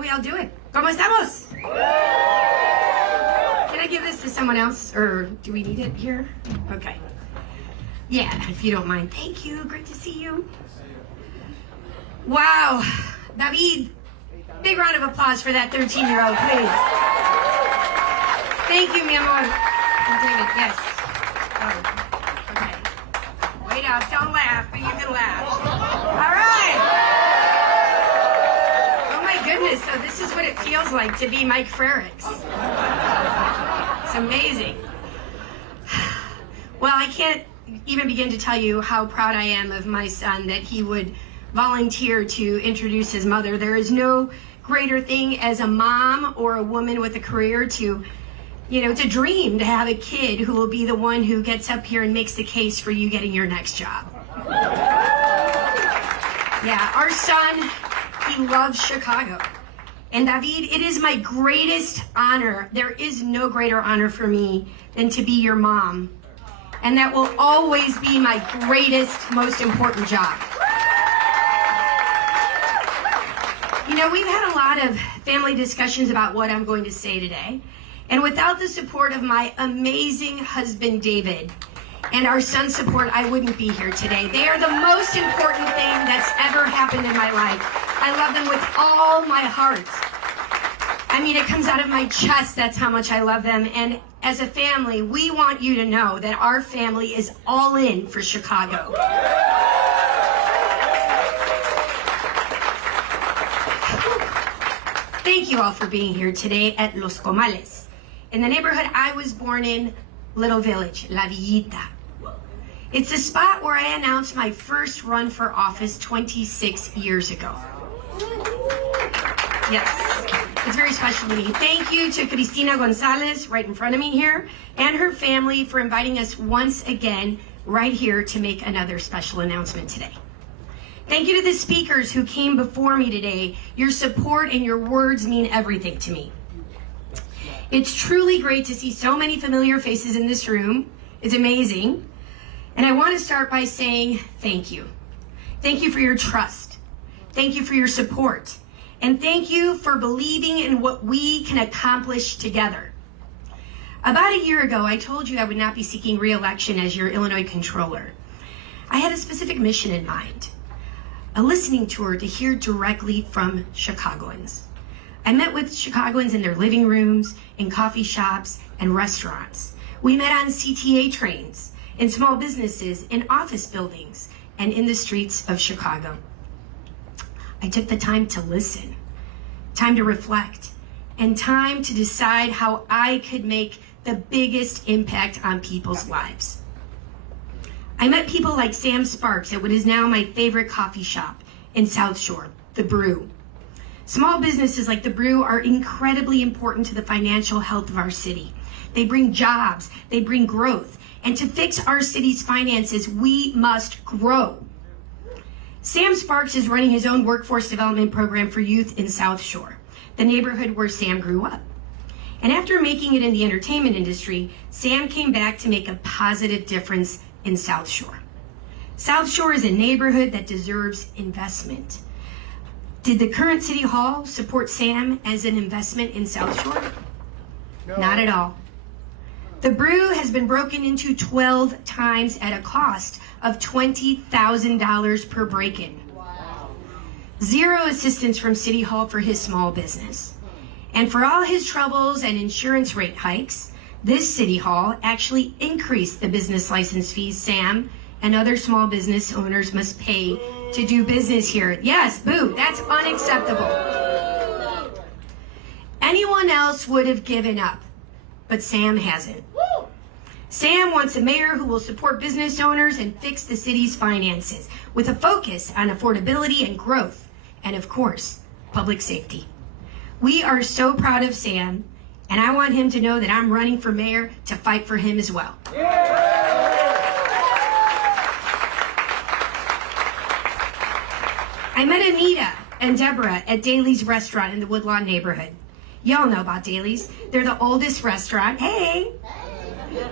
we all doing? ¿Cómo estamos? Can I give this to someone else, or do we need it here? Okay. Yeah, if you don't mind. Thank you. Great to see you. Wow. David, big round of applause for that 13-year-old, please. Thank you, mi amor. And David, yes. Oh, okay. Wait up. Don't laugh, but you can laugh. All right. Oh, my goodness. So this is what it feels like to be Mike Frericks. It's amazing. Well, I can't even begin to tell you how proud I am of my son that he would volunteer to introduce his mother. There is no greater thing as a mom or a woman with a career to, to dream to have a kid who will be the one who gets up here and makes the case for you getting your next job. Yeah, our son, he loves Chicago. And David, it is my greatest honor. There is no greater honor for me than to be your mom. And that will always be my greatest, most important job. We've had a lot of family discussions about what I'm going to say today. And without the support of my amazing husband, David, and our son's support, I wouldn't be here today. They are the most important thing that's ever happened in my life. I love them with all my heart. I mean, it comes out of my chest, that's how much I love them. And as a family, we want you to know that our family is all in for Chicago. Thank you all for being here today at Los Comales, in the neighborhood I was born in, Little Village, La Villita. It's the spot where I announced my first run for office 26 years ago. Yes, it's very special to me. Thank you to Cristina Gonzalez, right in front of me here, and her family for inviting us once again right here to make another special announcement today. Thank you to the speakers who came before me today. Your support and your words mean everything to me. It's truly great to see so many familiar faces in this room. It's amazing. And I want to start by saying thank you. Thank you for your trust. Thank you for your support. And thank you for believing in what we can accomplish together. About a year ago, I told you I would not be seeking re-election as your Illinois controller. I had a specific mission in mind. A listening tour to hear directly from Chicagoans. I met with Chicagoans in their living rooms, in coffee shops, and restaurants. We met on CTA trains, in small businesses, in office buildings, and in the streets of Chicago. I took the time to listen, time to reflect, and time to decide how I could make the biggest impact on people's lives. I met people like Sam Sparks at what is now my favorite coffee shop in South Shore, The Brew. Small businesses like The Brew are incredibly important to the financial health of our city. They bring jobs, they bring growth, and to fix our city's finances, we must grow. Sam Sparks is running his own workforce development program for youth in South Shore, the neighborhood where Sam grew up. And after making it in the entertainment industry, Sam came back to make a positive difference in South Shore. South Shore is a neighborhood that deserves investment. Did the current City Hall support Sam as an investment in South Shore? No. Not at all. The Brew has been broken into 12 times at a cost of $20,000 per break-in. Wow. Zero assistance from City Hall for his small business. And for all his troubles and insurance rate hikes, this City Hall actually increased the business license fees Sam and other small business owners must pay to do business here. Yes, boo, that's unacceptable. Anyone else would have given up, but Sam hasn't. Sam wants a mayor who will support business owners and fix the city's finances with a focus on affordability and growth, and of course, public safety. We are so proud of Sam, and I want him to know that I'm running for mayor to fight for him as well. I met Anita and Deborah at Daly's restaurant in the Woodlawn neighborhood. Y'all know about Daly's. They're the oldest restaurant. Hey!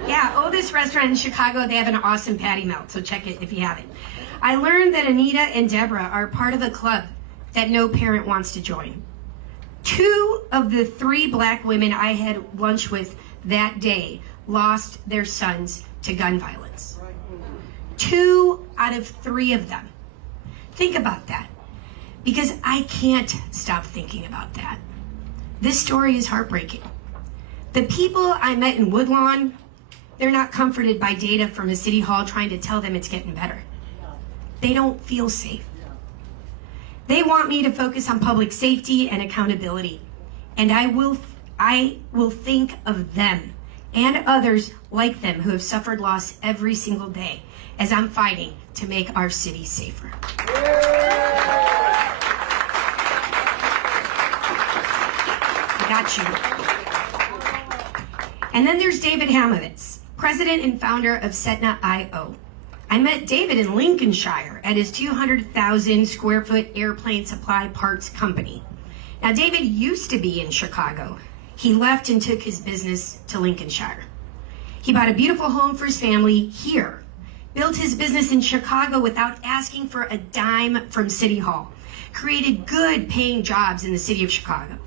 Yeah, oldest restaurant in Chicago. They have an awesome patty melt, so check it if you haven't. I learned that Anita and Deborah are part of a club that no parent wants to join. 2 of the 3 black women I had lunch with that day lost their sons to gun violence. 2 out of 3 of them. Think about that, because I can't stop thinking about that. This story is heartbreaking. The people I met in Woodlawn, they're not comforted by data from a city hall trying to tell them it's getting better. They don't feel safe. They want me to focus on public safety and accountability, and I will think of them and others like them who have suffered loss every single day as I'm fighting to make our city safer. I got you. And then there's David Hamovitz, president and founder of Setna.io. I met David in Lincolnshire at his 200,000 square foot airplane supply parts company. Now, David used to be in Chicago. He left and took his business to Lincolnshire. He bought a beautiful home for his family here, built his business in Chicago without asking for a dime from City Hall, created good paying jobs in the city of Chicago.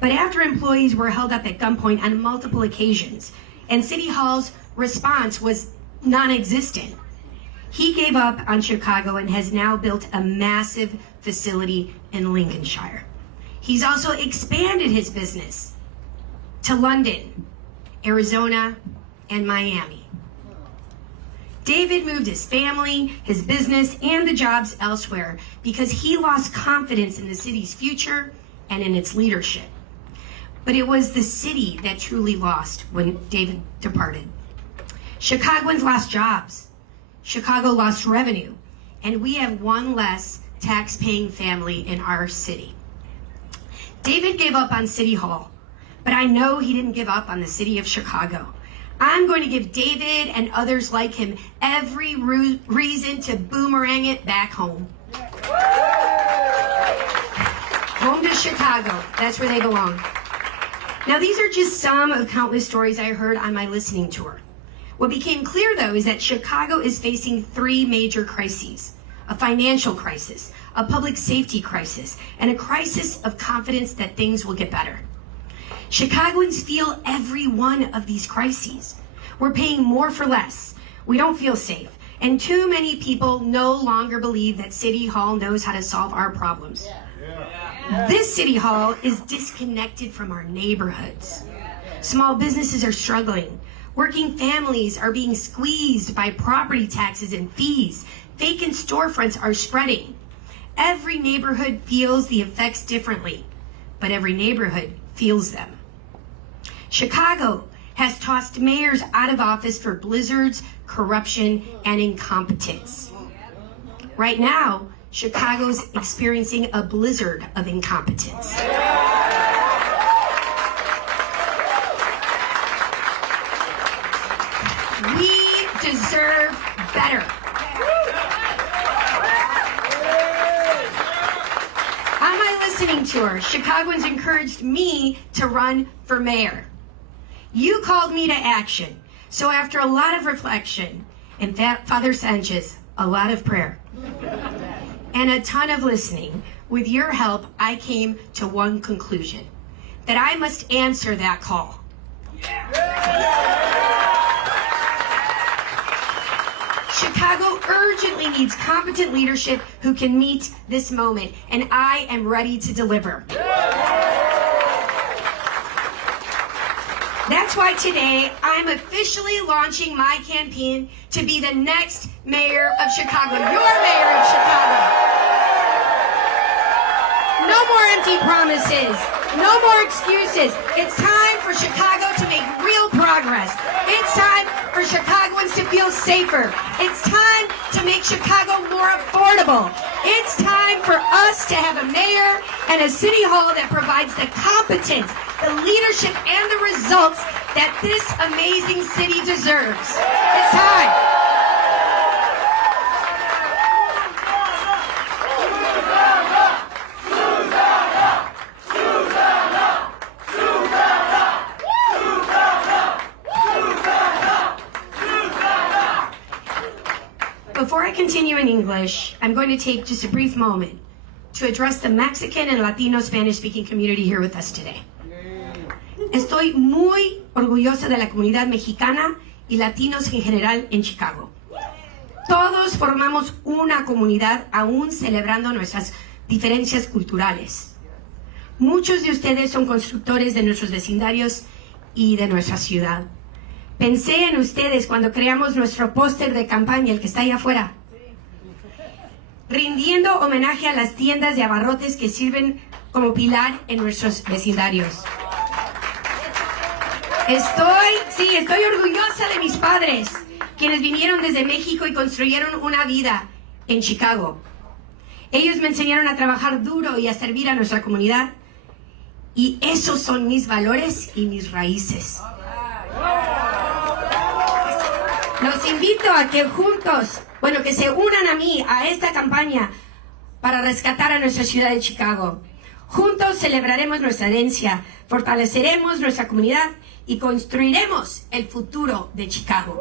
But after employees were held up at gunpoint on multiple occasions, and City Hall's response was non-existent, he gave up on Chicago and has now built a massive facility in Lincolnshire. He's also expanded his business to London, Arizona, and Miami. David moved his family, his business, and the jobs elsewhere because he lost confidence in the city's future and in its leadership. But it was the city that truly lost when David departed. Chicagoans lost jobs. Chicago lost revenue, and we have one less tax-paying family in our city. David gave up on City Hall, but I know he didn't give up on the city of Chicago. I'm going to give David and others like him every reason to boomerang it back home. Home to Chicago, that's where they belong. Now, these are just some of countless stories I heard on my listening tour. What became clear, though, is that Chicago is facing 3 major crises: a financial crisis, a public safety crisis, and a crisis of confidence that things will get better. Chicagoans feel every one of these crises. We're paying more for less. We don't feel safe. And too many people no longer believe that City Hall knows how to solve our problems. This City Hall is disconnected from our neighborhoods. Small businesses are struggling. Working families are being squeezed by property taxes and fees. Vacant storefronts are spreading. Every neighborhood feels the effects differently, but every neighborhood feels them. Chicago has tossed mayors out of office for blizzards, corruption, and incompetence. Right now, Chicago's experiencing a blizzard of incompetence. We deserve better. On my listening tour, Chicagoans encouraged me to run for mayor. You called me to action. So after a lot of reflection, and Father Sanchez, a lot of prayer, and a ton of listening, with your help, I came to one conclusion: that I must answer that call. Chicago urgently needs competent leadership who can meet this moment, and I am ready to deliver. That's why today I'm officially launching my campaign to be the next mayor of Chicago, your mayor of Chicago. No more empty promises, no more excuses. It's time for Chicago to make real progress. It's time for Chicagoans to feel safer. It's time to make Chicago more affordable. It's time for us to have a mayor and a city hall that provides the competence, the leadership, and the results that this amazing city deserves. It's time. Before I continue in English, I'm going to take just a brief moment to address the Mexican and Latino Spanish-speaking community here with us today. Estoy muy orgullosa de la comunidad mexicana y latinos en general en Chicago. Todos formamos una comunidad aún celebrando nuestras diferencias culturales. Muchos de ustedes son constructores de nuestros vecindarios y de nuestra ciudad. Pensé en ustedes cuando creamos nuestro póster de campaña, el que está allá afuera, rindiendo homenaje a las tiendas de abarrotes que sirven como pilar en nuestros vecindarios. Estoy orgullosa de mis padres, quienes vinieron desde México y construyeron una vida en Chicago. Ellos me enseñaron a trabajar duro y a servir a nuestra comunidad. Y esos son mis valores y mis raíces. Los invito a que juntos, que se unan a mí, a esta campaña para rescatar a nuestra ciudad de Chicago. Juntos celebraremos nuestra herencia, fortaleceremos nuestra comunidad y construiremos el futuro de Chicago.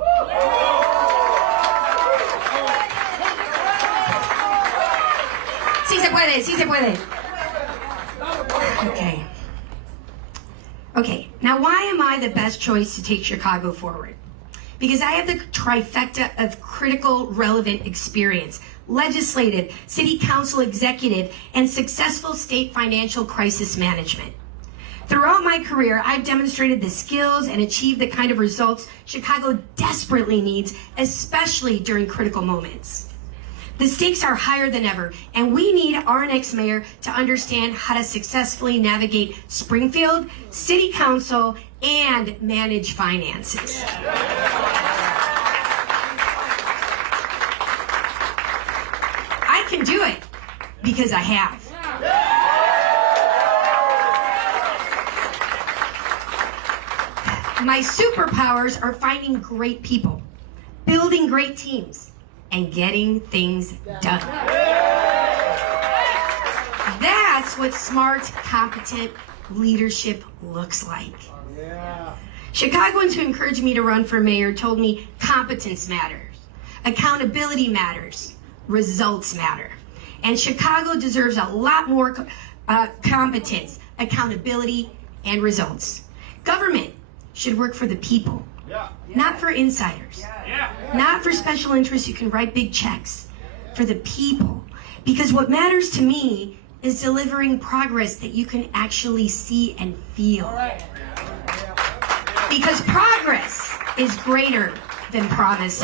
Sí se puede, sí se puede. Okay, now why am I the best choice to take Chicago forward? Because I have the trifecta of critical, relevant experience, legislative, city council executive, and successful state financial crisis management. Throughout my career, I've demonstrated the skills and achieved the kind of results Chicago desperately needs, especially during critical moments. The stakes are higher than ever, and we need our next mayor to understand how to successfully navigate Springfield, City Council, and manage finances. I can do it because I have. My superpowers are finding great people, building great teams, and getting things done. That's what smart, competent leadership looks like. Chicagoans who encouraged me to run for mayor told me competence matters, accountability matters, results matter. And Chicago deserves a lot more competence, accountability, and results. Government should work for the people, not for insiders, not for special interests who can write big checks, for the people. Because what matters to me is delivering progress that you can actually see and feel. Because progress is greater than promises.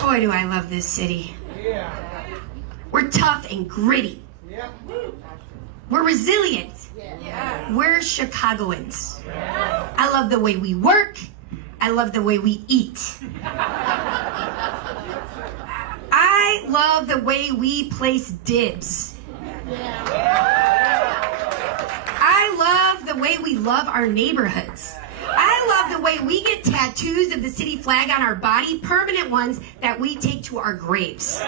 Boy, do I love this city. We're tough and gritty. We're resilient. We're Chicagoans. I love the way we work. I love the way we eat. I love the way we place dibs. I love the way we love our neighborhoods. I love the way we get tattoos of the city flag on our body, permanent ones that we take to our graves.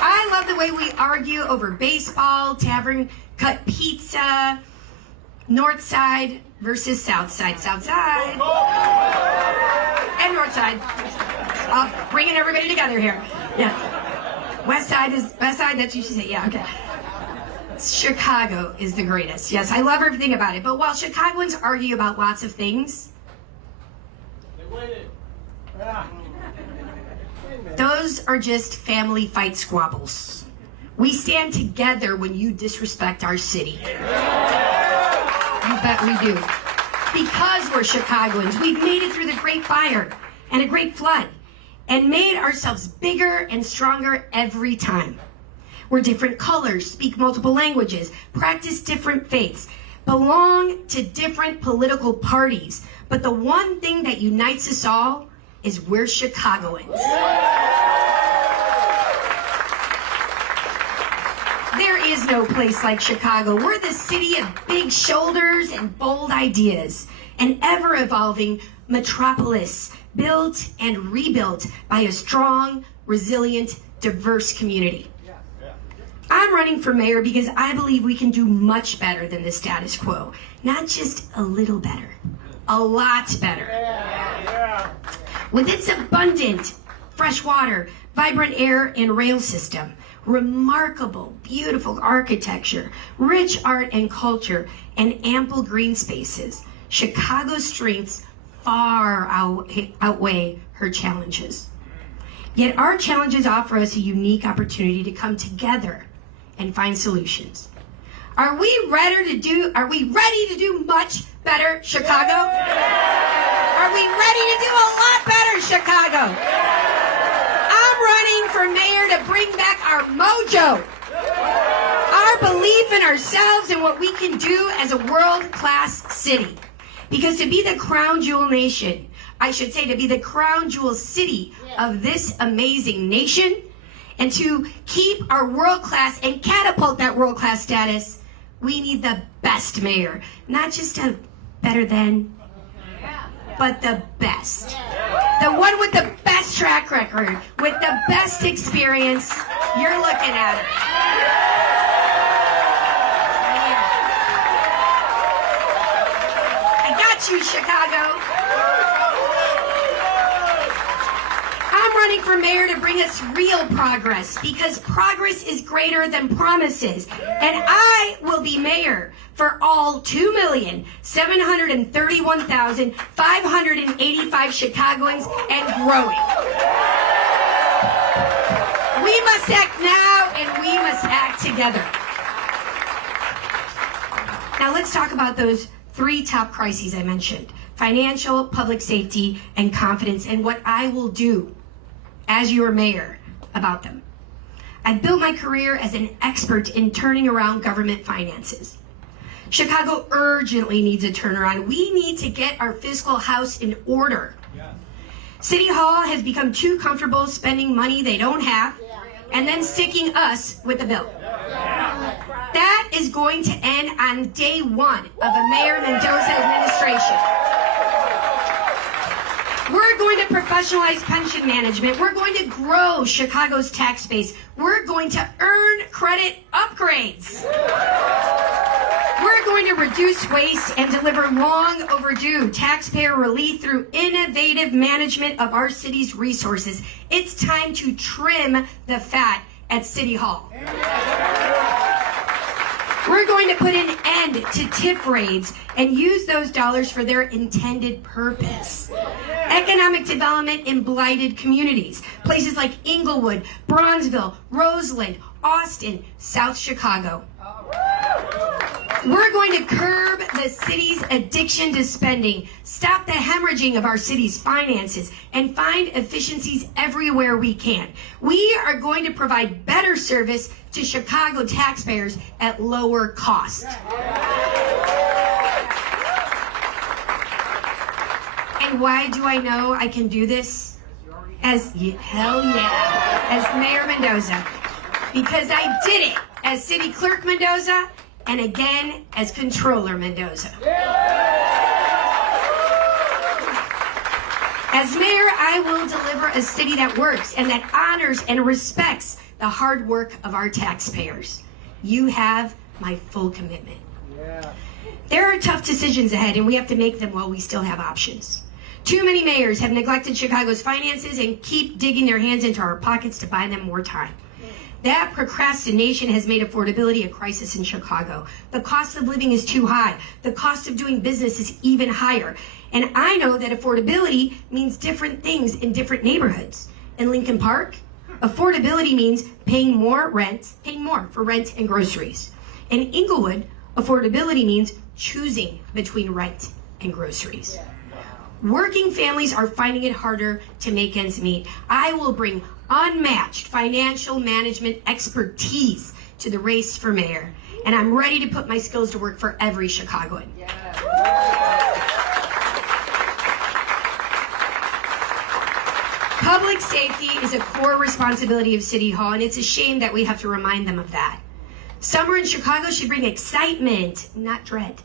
I love the way we argue over baseball, tavern cut pizza, north side versus south side. South side and north side. Bringing everybody together here. Yeah. West side, that's what you say. Yeah, okay. Chicago is the greatest. Yes, I love everything about it. But while Chicagoans argue about lots of things, those are just family fight squabbles. We stand together when you disrespect our city. You bet we do. Because we're Chicagoans, we've made it through the Great Fire and a Great Flood and made ourselves bigger and stronger every time. We're different colors, speak multiple languages, practice different faiths, belong to different political parties. But the one thing that unites us all is we're Chicagoans. There is no place like Chicago. We're the city of big shoulders and bold ideas, an ever-evolving metropolis built and rebuilt by a strong, resilient, diverse community. I'm running for mayor because I believe we can do much better than the status quo. Not just a little better, a lot better. With its abundant fresh water, vibrant air and rail system, remarkable, beautiful architecture, rich art and culture, and ample green spaces, Chicago's strengths far outweigh her challenges. Yet our challenges offer us a unique opportunity to come together and find solutions. Are we ready to do much better, Chicago? Are we ready to do a lot better, Chicago? I'm running for mayor to bring back our mojo, our belief in ourselves and what we can do as a world-class city. Because to be the crown jewel nation, I should say to be the crown jewel city of this amazing nation, and to keep our world-class and catapult that world-class status, we need the best mayor. Not just a better than, but the best. The one with the best track record, with the best experience. You're looking at it. You, Chicago. I'm running for mayor to bring us real progress, because progress is greater than promises. And I will be mayor for all 2,731,585 Chicagoans and growing. We must act now, and we must act together. Now let's talk about those 3 top crises I mentioned: financial, public safety, and confidence, and what I will do as your mayor about them. I've built my career as an expert in turning around government finances. Chicago urgently needs a turnaround. We need to get our fiscal house in order. City Hall has become too comfortable spending money they don't have and then sticking us with the bill. That is going to end on day 1 of a Mayor Mendoza administration. We're going to professionalize pension management. We're going to grow Chicago's tax base. We're going to earn credit upgrades. We're going to reduce waste and deliver long overdue taxpayer relief through innovative management of our city's resources. It's time to trim the fat at City Hall. We're going to put an end to TIF raids and use those dollars for their intended purpose. Economic development in blighted communities, places like Inglewood, Bronzeville, Roseland, Austin, South Chicago. We're going to curb the city's addiction to spending, stop the hemorrhaging of our city's finances, and find efficiencies everywhere we can. We are going to provide better service to Chicago taxpayers at lower cost. And why do I know I can do this? As Mayor Mendoza. Because I did it as City Clerk Mendoza, and again as Controller Mendoza. As mayor, I will deliver a city that works and that honors and respects the hard work of our taxpayers. You have my full commitment. There are tough decisions ahead, and we have to make them while we still have options. Too many mayors have neglected Chicago's finances and keep digging their hands into our pockets to buy them more time. That procrastination has made affordability a crisis in Chicago. The cost of living is too high. The cost of doing business is even higher. And I know that affordability means different things in different neighborhoods. In Lincoln Park, affordability means paying more for rent and groceries. In Inglewood, affordability means choosing between rent and groceries. Working families are finding it harder to make ends meet. I will bring unmatched financial management expertise to the race for mayor, and I'm ready to put my skills to work for every Chicagoan. Public safety is a core responsibility of City Hall, and it's a shame that we have to remind them of that. Summer in Chicago should bring excitement, not dread.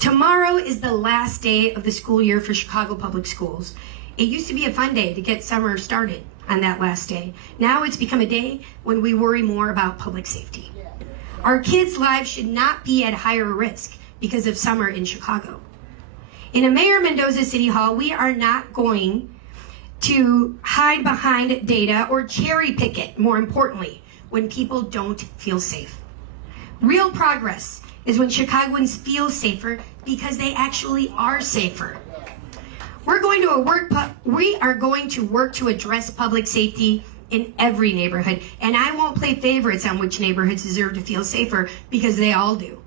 Tomorrow is the last day of the school year for Chicago Public Schools. It used to be a fun day to get summer started on that last day. Now it's become a day when we worry more about public safety. Our kids' lives should not be at higher risk because of summer in Chicago. In a Mayor Mendoza City Hall, we are not going to hide behind data or cherry pick it, more importantly, when people don't feel safe. Real progress is when Chicagoans feel safer because they actually are safer. We are going to work to address public safety in every neighborhood, and I won't play favorites on which neighborhoods deserve to feel safer, because they all do.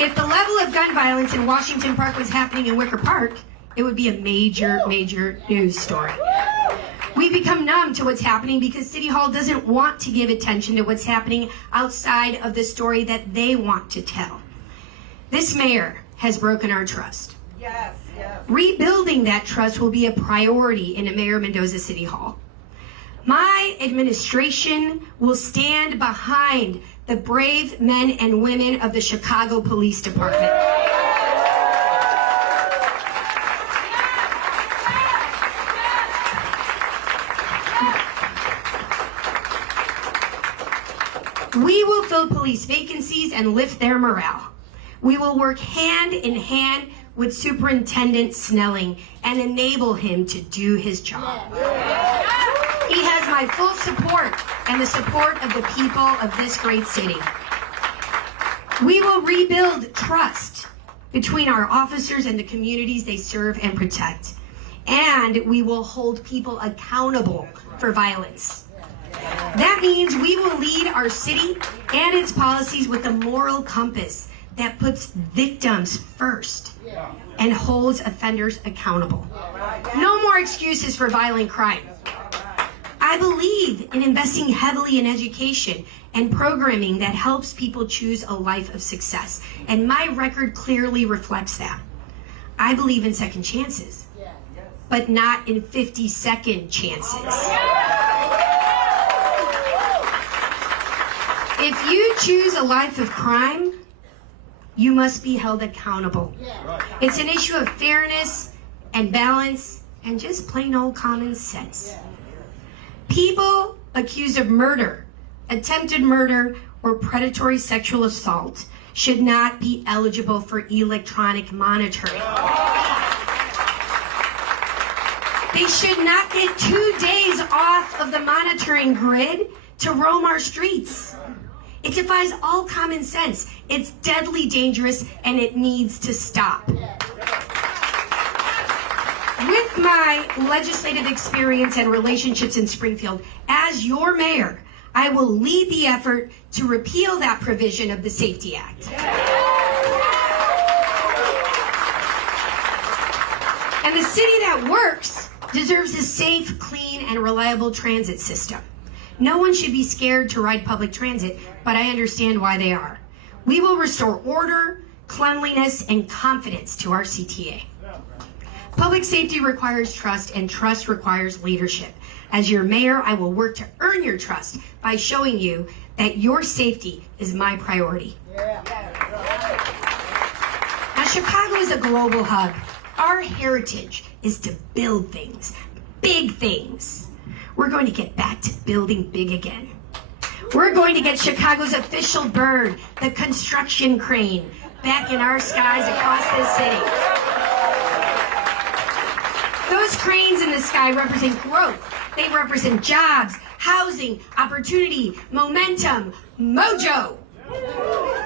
If the level of gun violence in Washington Park was happening in Wicker Park, it would be a major news story. We become numb to what's happening because City Hall doesn't want to give attention to what's happening outside of the story that they want to tell. This mayor has broken our trust. Yes. Rebuilding that trust will be a priority in a Mayor Mendoza City Hall. My administration will stand behind the brave men and women of the Chicago Police Department. We will fill police vacancies and lift their morale. We will work hand in hand with Superintendent Snelling and enable him to do his job. He has my full support and the support of the people of this great city. We will rebuild trust between our officers and the communities they serve and protect. And we will hold people accountable for violence. That means we will lead our city and its policies with a moral compass that puts victims first and holds offenders accountable. No more excuses for violent crime. I believe in investing heavily in education and programming that helps people choose a life of success, and my record clearly reflects that. I believe in second chances, but not in 50-second chances. If you choose a life of crime, you must be held accountable. It's an issue of fairness and balance and just plain old common sense. People accused of murder, attempted murder, or predatory sexual assault should not be eligible for electronic monitoring. They should not get 2 days off of the monitoring grid to roam our streets. It defies all common sense. It's deadly dangerous, and it needs to stop. With my legislative experience and relationships in Springfield, as your mayor, I will lead the effort to repeal that provision of the Safety Act. And the city that works deserves a safe, clean, and reliable transit system. No one should be scared to ride public transit, but I understand why they are. We will restore order, cleanliness, and confidence to our CTA. Public safety requires trust, and trust requires leadership. As your mayor, I will work to earn your trust by showing you that your safety is my priority. Now, Chicago is a global hub. Our heritage is to build things, big things. We're going to get back to building big again. We're going to get Chicago's official bird, the construction crane, back in our skies across this city. Those cranes in the sky represent growth. They represent jobs, housing, opportunity, momentum, mojo.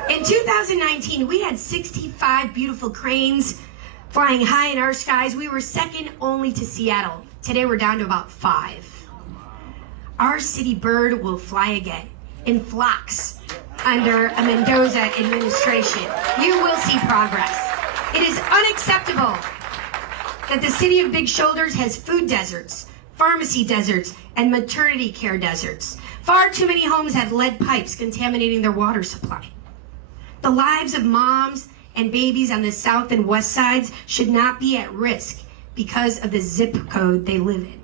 In 2019, we had 65 beautiful cranes flying high in our skies. We were second only to Seattle. Today we're down to about 5. Our city bird will fly again in flocks under a Mendoza administration. You will see progress. It is unacceptable that the city of Big Shoulders has food deserts, pharmacy deserts, and maternity care deserts. Far too many homes have lead pipes contaminating their water supply. The lives of moms and babies on the south and west sides should not be at risk because of the zip code they live in.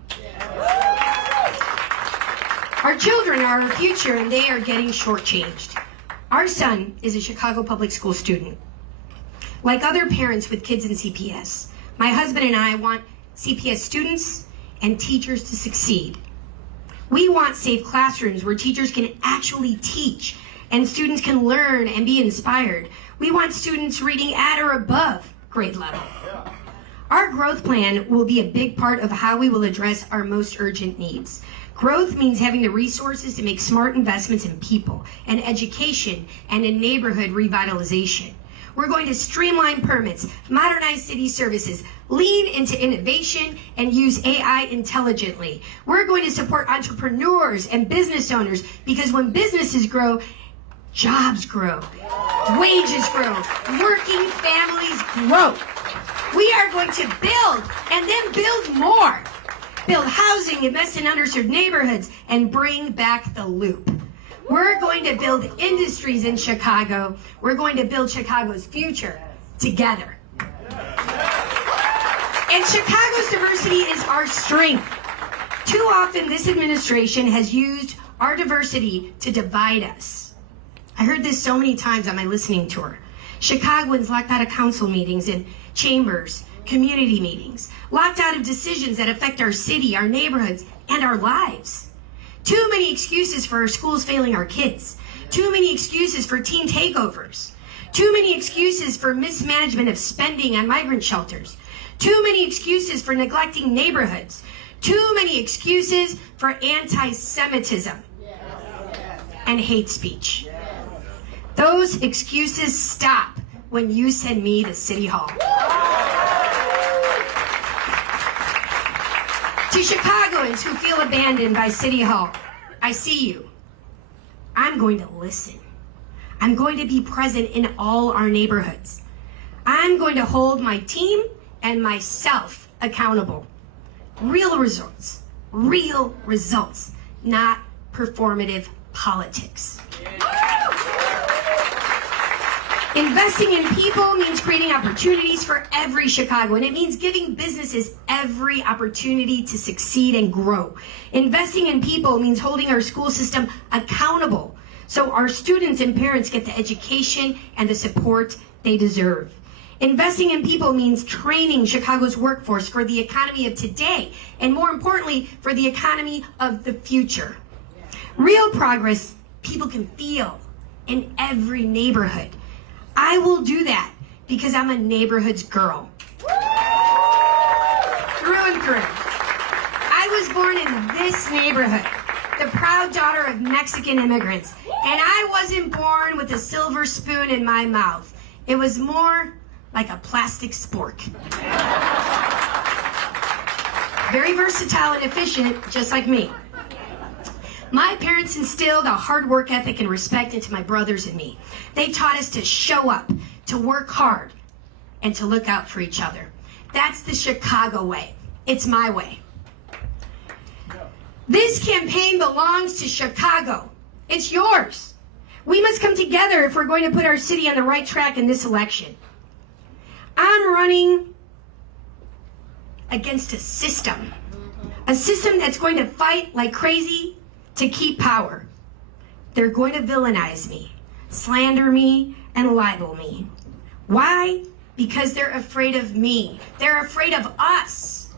Our children are our future, and they are getting shortchanged. Our son is a Chicago public school student. Like other parents with kids in CPS, my husband and I want CPS students and teachers to succeed. We want safe classrooms where teachers can actually teach and students can learn and be inspired. We want students reading at or above grade level. Our growth plan will be a big part of how we will address our most urgent needs. Growth means having the resources to make smart investments in people and education and in neighborhood revitalization. We're going to streamline permits, modernize city services, lean into innovation, and use AI intelligently. We're going to support entrepreneurs and business owners because when businesses grow, jobs grow, wages grow, working families grow. We are going to build and then build more. Build housing, invest in underserved neighborhoods, and bring back the loop. We're going to build industries in Chicago. We're going to build Chicago's future together. And Chicago's diversity is our strength. Too often, this administration has used our diversity to divide us. I heard this so many times on my listening tour. Chicagoans locked out of council meetings and chambers, community meetings, locked out of decisions that affect our city, our neighborhoods, and our lives. Too many excuses for our schools failing our kids. Too many excuses for teen takeovers. Too many excuses for mismanagement of spending on migrant shelters. Too many excuses for neglecting neighborhoods. Too many excuses for anti-Semitism and hate speech. Those excuses stop when you send me to City Hall. To Chicagoans who feel abandoned by City Hall, I see you. I'm going to listen. I'm going to be present in all our neighborhoods. I'm going to hold my team and myself accountable. Real results, not performative politics. Investing in people means creating opportunities for every Chicagoan. It means giving businesses every opportunity to succeed and grow. Investing in people means holding our school system accountable so our students and parents get the education and the support they deserve. Investing in people means training Chicago's workforce for the economy of today and, more importantly, for the economy of the future. Real progress people can feel in every neighborhood. I will do that because I'm a neighborhoods girl. Through and through. I was born in this neighborhood, the proud daughter of Mexican immigrants, and I wasn't born with a silver spoon in my mouth. It was more like a plastic spork. Very versatile and efficient, just like me. My parents instilled a hard work ethic and respect into my brothers and me. They taught us to show up, to work hard, and to look out for each other. That's the Chicago way. It's my way. This campaign belongs to Chicago. It's yours. We must come together if we're going to put our city on the right track in this election. I'm running against a system that's going to fight like crazy to keep power. They're going to villainize me, slander me, and libel me. Why? Because they're afraid of me. They're afraid of us.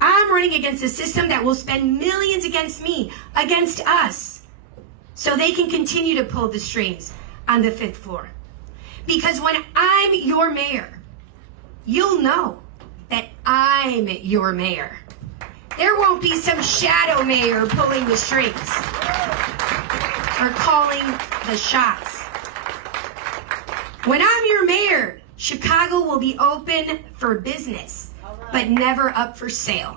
I'm running against a system that will spend millions against me, against us, so they can continue to pull the strings on the 5th floor. Because when I'm your mayor, you'll know that I'm your mayor. There won't be some shadow mayor pulling the strings or calling the shots. When I'm your mayor, Chicago will be open for business, but never up for sale.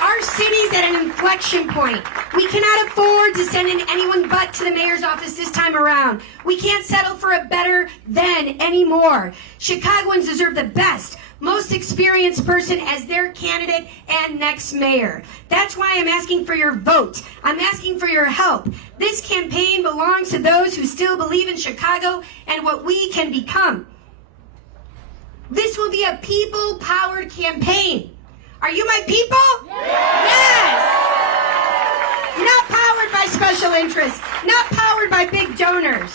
Our city's at an inflection point. We cannot afford to send in anyone but to the mayor's office this time around. We can't settle for a better than anymore. Chicagoans deserve the best, most experienced person as their candidate and next mayor. That's why I'm asking for your vote. I'm asking for your help. This campaign belongs to those who still believe in Chicago and what we can become. This will be a people-powered campaign. Are you my people? Yes! Not powered by special interests, not powered by big donors,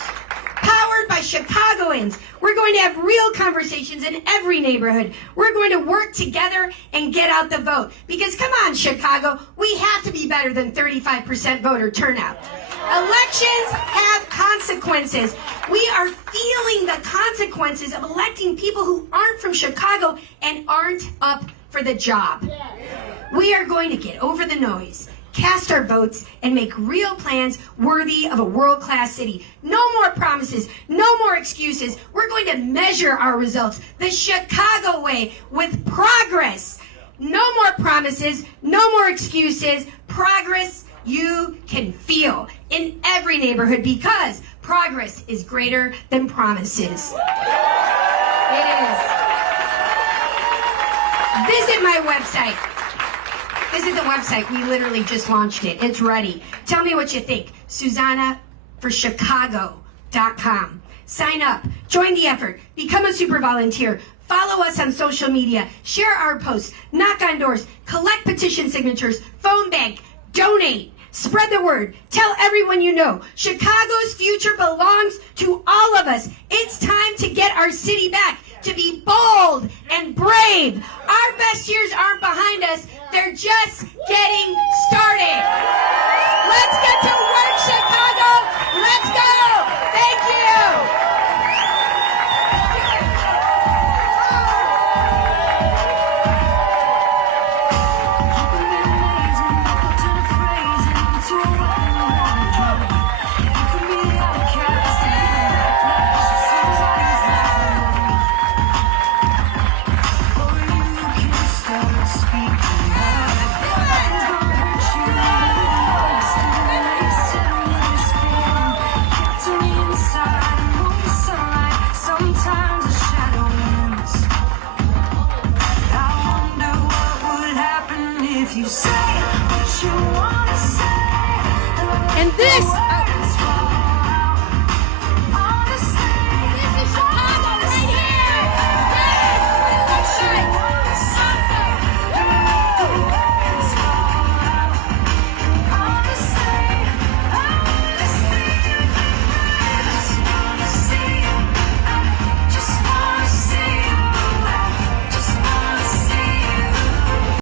powered by Chicagoans. We're going to have real conversations in every neighborhood. We're going to work together and get out the vote. Because come on, Chicago, we have to be better than 35% voter turnout. Elections have consequences. We are feeling the consequences of electing people who aren't from Chicago and aren't up for the job. We are going to get over the noise, cast our votes, and make real plans worthy of a world-class city. No more promises, no more excuses. We're going to measure our results the Chicago way with progress. No more promises, no more excuses. Progress you can feel in every neighborhood because progress is greater than promises. It is. Visit my website. Visit the website. We literally just launched it. It's ready. Tell me what you think. SusanaForChicago.com. Sign up. Join the effort. Become a super volunteer. Follow us on social media. Share our posts. Knock on doors. Collect petition signatures. Phone bank. Donate. Spread the word. Tell everyone you know. Chicago's future belongs to all of us. It's time to get our city back. To be bold and brave. Our best years aren't behind us. They're just getting started. Let's get to work, Chicago. Let's go. Thank you. And this